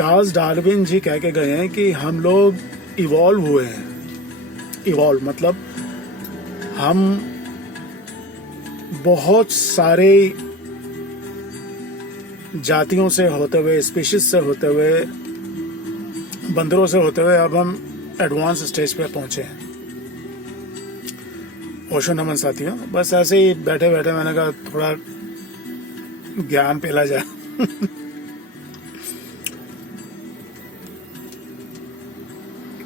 Charles Darwin जी कह के गए हैं कि हम लोग इवॉल्व हुए हैं। इवॉल्व मतलब हम बहुत सारे जातियों से होते हुए, स्पीशीज से होते हुए, बंदरों से होते हुए अब हम एडवांस स्टेज पे पहुंचे हैं। ओशो नमन साथियों, बस ऐसे ही बैठे बैठे मैंने कहा थोड़ा ज्ञान पेला जाए।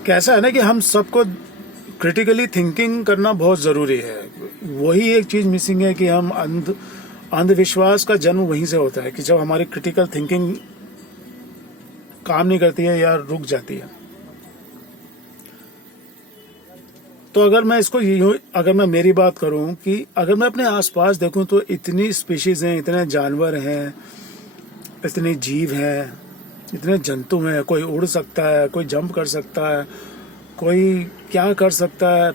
कैसा है ना कि हम सबको क्रिटिकली थिंकिंग करना बहुत जरूरी है। वही एक चीज मिसिंग है कि हम अंधविश्वास का जन्म वहीं से होता है कि जब हमारी क्रिटिकल थिंकिंग काम नहीं करती है या रुक जाती है। तो अगर मैं इसको अगर मैं मेरी बात करूं कि अगर मैं अपने आसपास देखूं तो इतनी स्पीशीज हैं, इतने जानवर हैं, इतने जीव हैं, इतने जंतु हैं। कोई उड़ सकता है, कोई जंप कर सकता है, कोई क्या कर सकता है,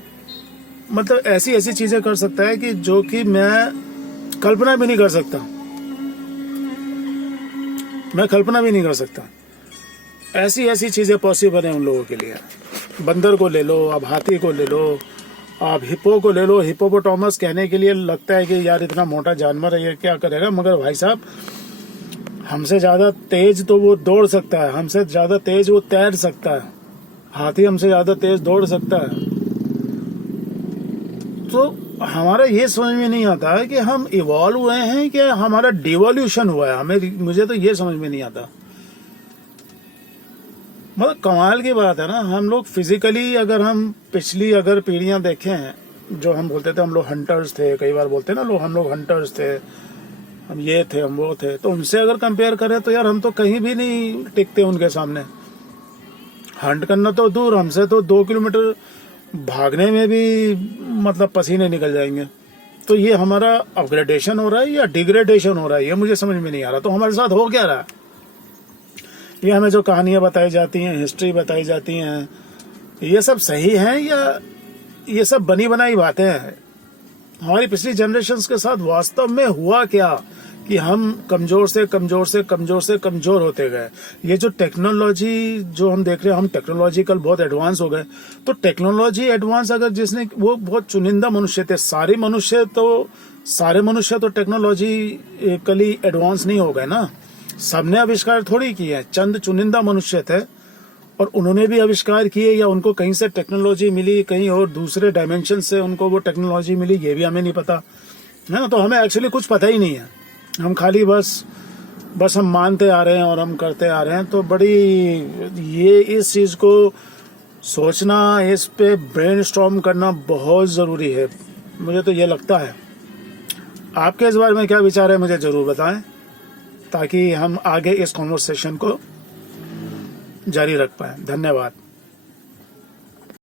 मतलब ऐसी ऐसी चीजें कर सकता है कि जो कि मैं कल्पना भी नहीं कर सकता। मैं कल्पना भी नहीं कर सकता। ऐसी ऐसी चीजें पॉसिबल है उन लोगों के लिए। बंदर को ले लो, आप हाथी को ले लो, आप हिप्पो को ले लो। हिप्पोपोटामस कहने के लिए लगता है कि यार इतना मोटा जानवर है, ये क्या करेगा, मगर भाई साहब हमसे ज्यादा तेज तो वो दौड़ सकता है, हमसे ज्यादा तेज वो तैर सकता है। हाथी हमसे ज्यादा तेज दौड़ सकता है। तो हमारा ये समझ में नहीं आता है कि हम इवॉल्व हुए हैं कि हमारा डिवोल्यूशन हुआ है। मुझे तो ये समझ में नहीं आता। मतलब कमाल की बात है ना। हम लोग फिजिकली अगर हम पिछली अगर पीढ़ियां देखें, जो हम बोलते थे हम लोग हंटर्स थे, कई बार बोलते ना लोग हम लोग हंटर्स थे, हम ये थे, हम वो थे, तो उनसे अगर कंपेयर करें तो यार हम तो कहीं भी नहीं टिकते उनके सामने। हंट करना तो दूर, हमसे तो 2 किलोमीटर भागने में भी मतलब पसीने निकल जाएंगे। तो ये हमारा अपग्रेडेशन हो रहा है या डिग्रेडेशन हो रहा है, ये मुझे समझ में नहीं आ रहा। तो हमारे साथ हो क्या रहा है? ये हमें जो कहानियां बताई जाती हैं, हिस्ट्री बताई जाती हैं, ये सब सही है या ये सब बनी बनाई बातें हैं? हमारी पिछली जनरेशन्स के साथ वास्तव में हुआ क्या कि हम कमजोर से कमजोर से कमजोर से कमजोर होते गए। ये जो टेक्नोलॉजी जो हम देख रहे हैं, हम टेक्नोलॉजिकल बहुत एडवांस हो गए। तो टेक्नोलॉजी एडवांस अगर जिसने, वो बहुत चुनिंदा मनुष्य थे। सारे मनुष्य तो टेक्नोलॉजिकली एडवांस नहीं हो गए ना। सबने आविष्कार थोड़ी किए हैं, चंद चुनिंदा मनुष्य थे और उन्होंने भी आविष्कार किए या उनको कहीं से टेक्नोलॉजी मिली, कहीं और दूसरे डायमेंशन से उनको वो टेक्नोलॉजी मिली, ये भी हमें नहीं पता है ना। तो हमें एक्चुअली कुछ पता ही नहीं है। हम खाली बस हम मानते आ रहे हैं और हम करते आ रहे हैं। तो बड़ी ये इस चीज को सोचना, इस पे ब्रेनस्टॉर्म करना बहुत जरूरी है, मुझे तो ये लगता है। आपके इस बारे में क्या विचार है मुझे जरूर बताएं, ताकि हम आगे इस कॉन्वर्सेशन को जारी रख पाए। धन्यवाद।